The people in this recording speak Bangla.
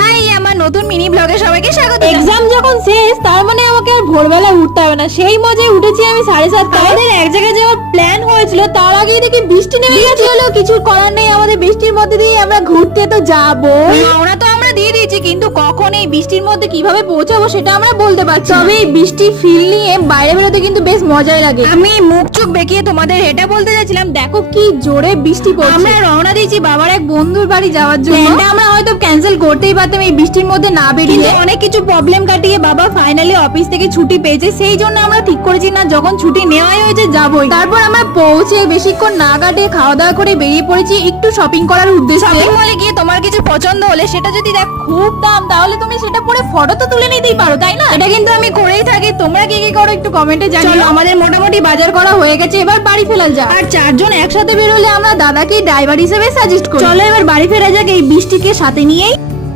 হাই, আমার নতুন মিনি ব্লগে সবাইকে স্বাগত। এক্সাম যখন শেষ তার মানে আমাকে আর ভোরবেলায় উঠতে হবে না, সেই মজায় উঠেছি আমি 7:30। আমাদের এক জায়গায় যাওয়ার প্ল্যান হয়েছিল, তার আগেই দেখি বৃষ্টি নেমে গেছে। হলো কিছু করার নেই, আমাদের বৃষ্টির মধ্যে দিয়ে আমরা ঘুরতে তো যাবো। রওনা তো আমরা দিয়ে দিয়েছি, কিন্তু কখন এই বৃষ্টির মধ্যে কিভাবে পৌঁছাবো সেটা আমরা বলতে পারছি না। তবে এই বৃষ্টি ফিল নিয়ে বাইরে বেরোতে কিন্তু বেশ মজাই লাগে। আমি মুখ চোখ বেঁকিয়ে তোমাদের এটা বলতে যাচ্ছিলাম, দেখো কি জোরে বৃষ্টি পড়ছে। আমরা রওনা দিয়েছি বাবার এক বন্ধুর বাড়ি যাওয়ার জন্য। প্ল্যানটা আমরা হয়তো ক্যান্সেল করতেই পারতাম এই বৃষ্টির মধ্যে না বেরিয়ে। কিন্তু অনেক কিছু প্রবলেম কাটিয়ে বাবা ফাইনালি অফিস থেকে ছুটি পেয়েছে, সেই জন্য আমরা ঠিক করেছি না যখন ছুটি নেওয়াই হয়েছে যাবোই। তারপর আমরা পৌঁছে বেশিক্ষণ না কাটিয়ে খাওয়া দাওয়া করে বেরিয়ে পড়েছি একটু শপিং করার উদ্দেশ্যে। শপিং মলে গিয়ে তোমার কিছু পছন্দ হলে সেটা যদি দেখ খুব দাম, তাহলে তুমি সেটা পরে ফটো তো তুলে নিতেই পারো, তাই না? এটা কিন্তু আমি করেই থাকি। তোমরা কি কি করো একটু কমেন্টে জানিও। চলো, আমাদের মোটামুটি বাজার করা হয়ে গেছে, এবার বাড়ি ফেরা যাক। আর চারজন একসাথে বেরোলে আমরা দাদাকে ড্রাইভার হিসেবে সাজেস্ট করি। চলো এবার বাড়ি ফেরা যাক এই বৃষ্টিকে সাথে নিয়েই।